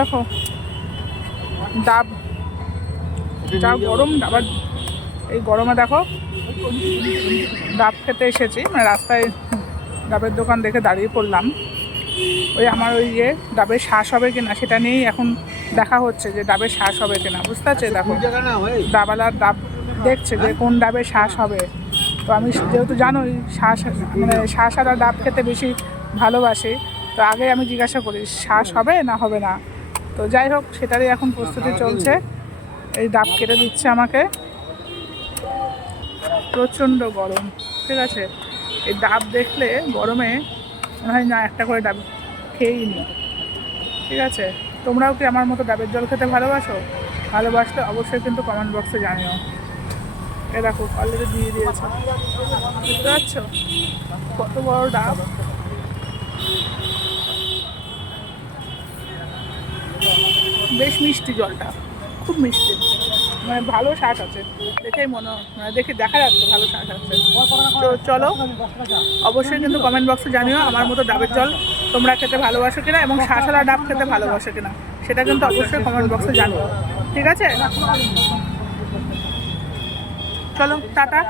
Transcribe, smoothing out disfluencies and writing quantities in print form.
দেখো ডাব, যা গরম, আবার এই গরমে দেখো ডাব খেতে এসেছি, মানে রাস্তায় ডাবের দোকান দেখে দাঁড়িয়ে পড়লাম। ওই আমার ওই যে ডাবের শ্বাস হবে কিনা সেটা নিয়েই এখন দেখা হচ্ছে, যে ডাবের শ্বাস হবে কিনা, বুঝতে পারছে? দেখো ডাবালার ডাব দেখছে যে কোন ডাবের শ্বাস হবে। তো আমি যেহেতু জানোই শ্বাস, মানে শ্বাসারা ডাব খেতে বেশি ভালোবাসে, তো আগে আমি জিজ্ঞাসা করি শ্বাস হবে না হবে না। তো যাই হোক, সেটারই এখন প্রস্তুতি চলছে। এই ডাব কেটে দিচ্ছে আমাকে, প্রচণ্ড গরম, ঠিক আছে? এই ডাব দেখলে গরমে মনে হয় না একটা করে ডাব খেয়েই নি, ঠিক আছে? তোমরাও কি আমার মতো ডাবের জল খেতে ভালোবাসো? ভালোবাসলে অবশ্যই কিন্তু কমেন্ট বক্সে জানিও। এ দেখো অলরেডি দিয়ে দিয়েছে, বুঝতে পারছো কত বড় ডাব। বেশ মিষ্টি জলটা, খুব মিষ্টি, মানে ভালো শ্বাস আছে, দেখেই মনে মানে দেখে দেখা যাচ্ছে ভালো শ্বাস আছে। তো চলো, অবশ্যই কিন্তু কমেন্ট বক্সে জানিও আমার মতো ডাবের জল তোমরা খেতে ভালোবাসো কিনা, এবং শাঁসালা ডাব খেতে ভালোবাসো কিনা, সেটা কিন্তু অবশ্যই কমেন্ট বক্সে জানিও, ঠিক আছে? চলো টাটা।